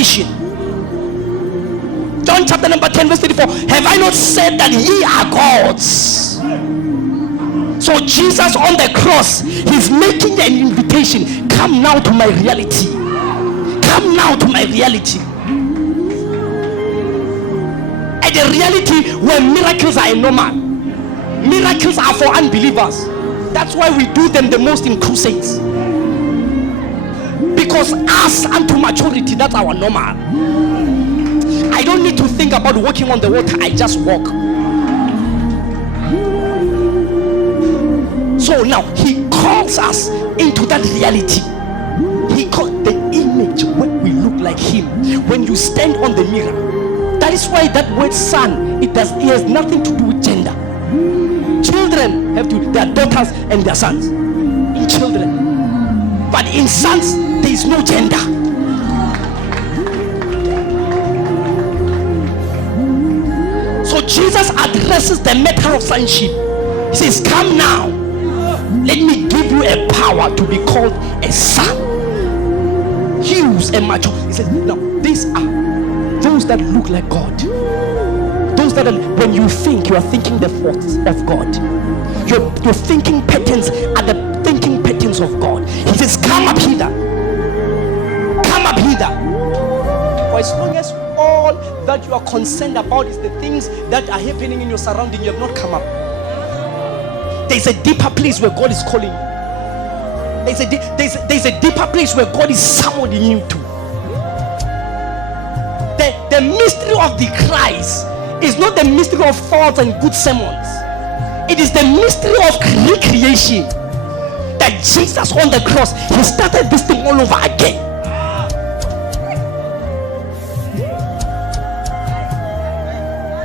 invitation. John chapter number 10 verse 34. Have I not said that ye are gods? So Jesus on the cross, he's making an invitation. Come now to my reality. Come now to my reality. And the reality where miracles are normal. Miracles are for unbelievers. That's why we do them the most in crusades. Because us unto maturity, that's our normal. I don't need to think about walking on the water. I just walk. So now he calls us into that reality. He called the image when we look like him. When you stand on the mirror, that is why that word son, it has nothing to do with gender. Children have their daughters and their sons. In children, but in sons there is no gender. So Jesus addresses the matter of sonship. He says, come now, let me give you a power to be called a son. He who's a mature. He says, now these are those that look like God. Those that are, when you think, you are thinking the thoughts of God. Your thinking patterns are the thinking patterns of God. He says, come up hither. Come up hither. For as long as all that you are concerned about is the things that are happening in your surrounding, you have not come up. There's a deeper place where God is calling you. There's a deeper place where God is summoning you to. The mystery of the Christ is not the mystery of thoughts and good sermons. It is the mystery of recreation. That Jesus on the cross, he started this thing all over again.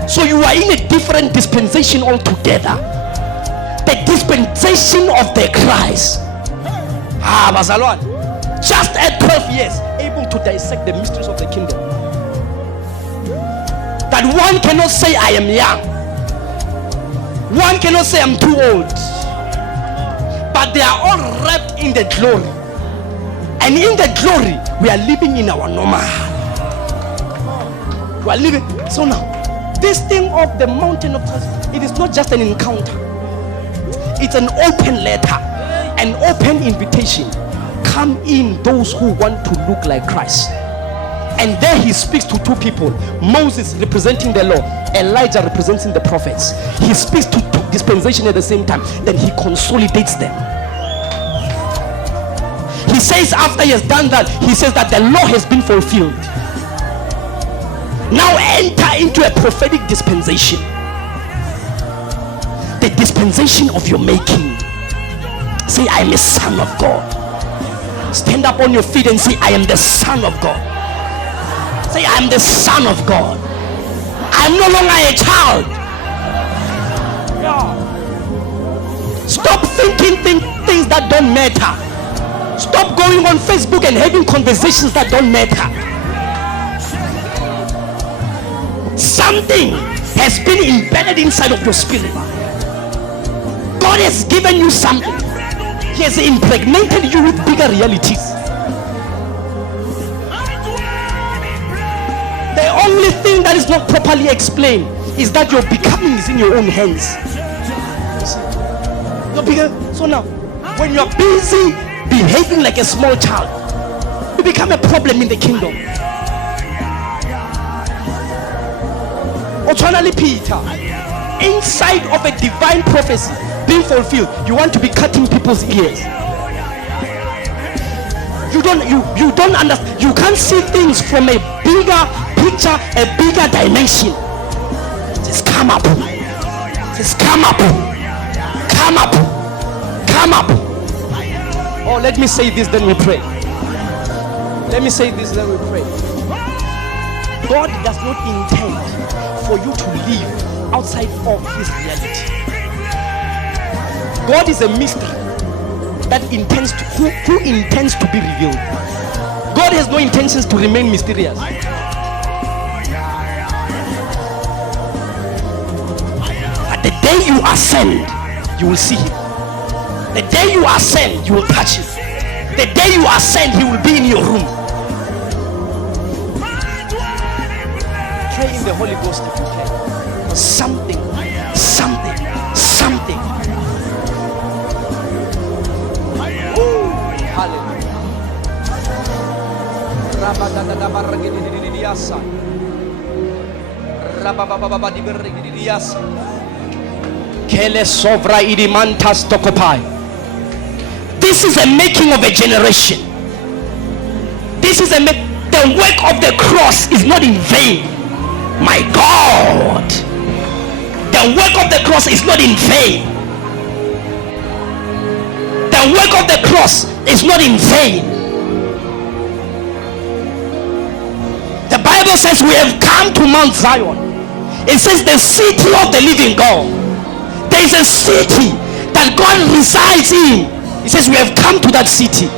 So you are in a different dispensation altogether. The dispensation of the Christ. Bazalwan. Just at 12 years, able to dissect the mysteries of the kingdom. That one cannot say I am young. One cannot say I'm too old. But they are all wrapped in the glory. And in the glory, we are living in our normal. We are living. So now, this thing of the mountain of trust, it is not just an encounter. It's an open letter, an open invitation. Come in, those who want to look like Christ. And there he speaks to two people. Moses representing the law, Elijah representing the prophets. He speaks to two dispensation at the same time. Then he consolidates them. He says after he has done that, he says that the law has been fulfilled. Now enter into a prophetic dispensation. The dispensation of your making. Say, I am a son of God. Stand up on your feet and say, I am the son of God. Say, I am the son of God. I am no longer a child. Stop thinking things that don't matter. Stop going on Facebook and having conversations that don't matter. Something has been embedded inside of your spirit. God has given you something. He has impregnated you with bigger realities. The only thing that is not properly explained is that your becoming is in your own hands. So now, when you are busy behaving like a small child, you become a problem in the kingdom. Oternally, Peter, inside of a divine prophecy being fulfilled, you want to be cutting people's ears. You don't understand. You can't see things from a bigger picture, a bigger dimension. Just come up. Just come up. Come up. Come up. Oh, let me say this, then we pray. Let me say this, then we pray. God does not intend for you to live outside of his reality. God is a mystery that intends to, who intends to be revealed. God has no intentions to remain mysterious. But the day you ascend, you will see him. The day you ascend, you will touch him. The day you ascend, he will be in your room. the Holy Ghost if you can. Something. Ooh, hallelujah. This is a making of a generation. The work of the cross is not in vain. My God, the work of the cross is not in vain. The work of the cross is not in vain. The Bible says we have come to Mount Zion. It says the city of the living God. There is a city that God resides in. It says we have come to that city.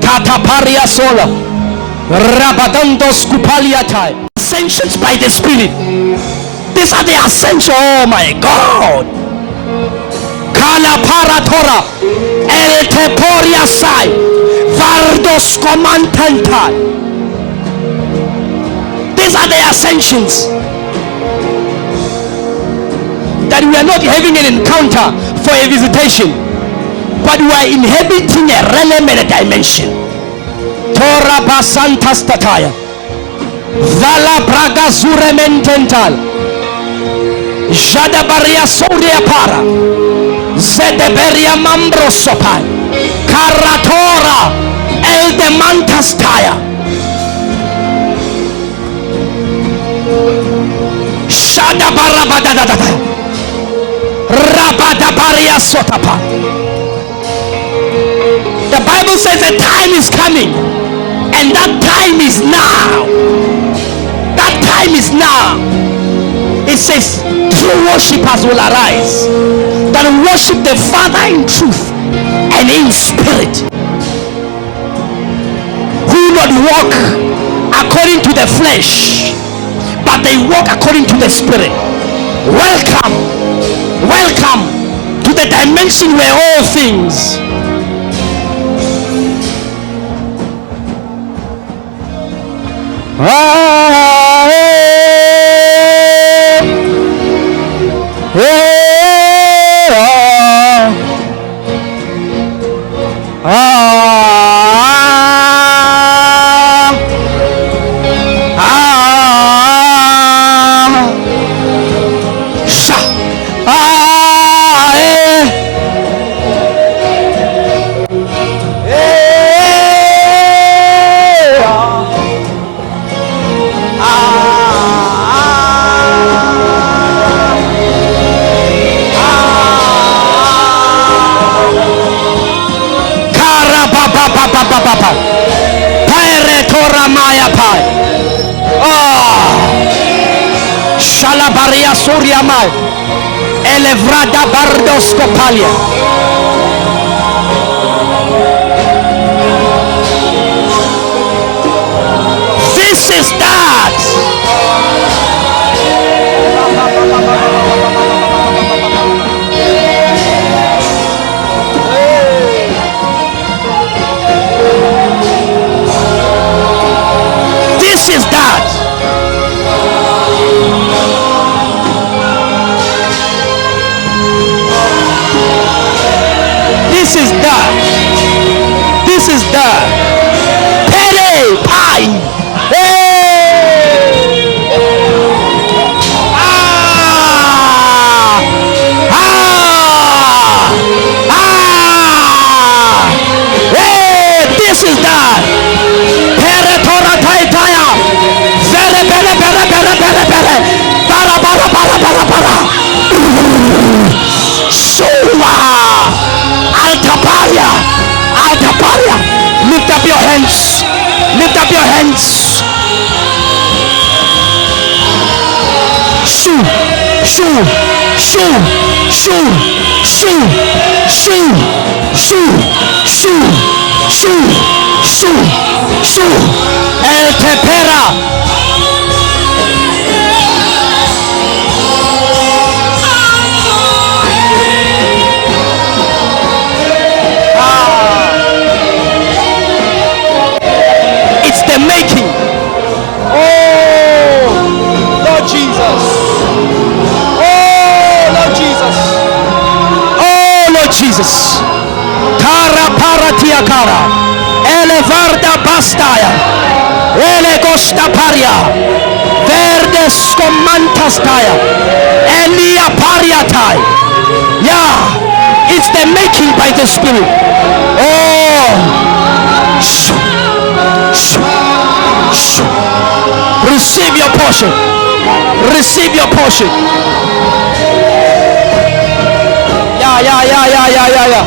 Kataparia sola, Rabadandos kupaliatai. Ascensions by the Spirit. These are the ascensions. Oh my God. Kala paratora, El teporia sai, Vardos comantantai. These are the ascensions. That we are not having an encounter for a visitation, but we are inhabiting a realm and a dimension. Tora basanta stataya, Vala braga zure mentental, Jada baria soria para, Zedeberia mambro sopai, Karatora el demantastaya, Shada barabadadada. The Bible says a time is coming, and that time is now. That time is now. It says true worshippers will arise that worship the Father in truth and in spirit, who not walk according to the flesh, but they walk according to the Spirit. Welcome to the dimension where all things Shalabaria Suriamai Elevrada Bardos Copalia. This is that. This is that. This is that. This is that. Pere pie. Hey. Hey, this is that. Pere tora taitaya. Vere bere bere bere bere bere. Bara bara bara bara bara. Shua. Altaparia. Lift up your hands. Lift up your hands. Shoo. Shoo. Shoo. Shoo. Shoo. Shoo. Shoo. Shoo. Shoo. Shoo. Shoo. El tepera. The making Jesus. Kara paratia kara. Elevarda bastaya. Ele costa paria. Verdes comantastaya. Elia pariatai. Yeah. It's the making by the Spirit. Oh. Receive your portion. Receive your portion. Yeah.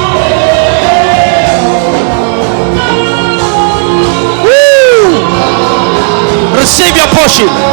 Woo. Receive your portion.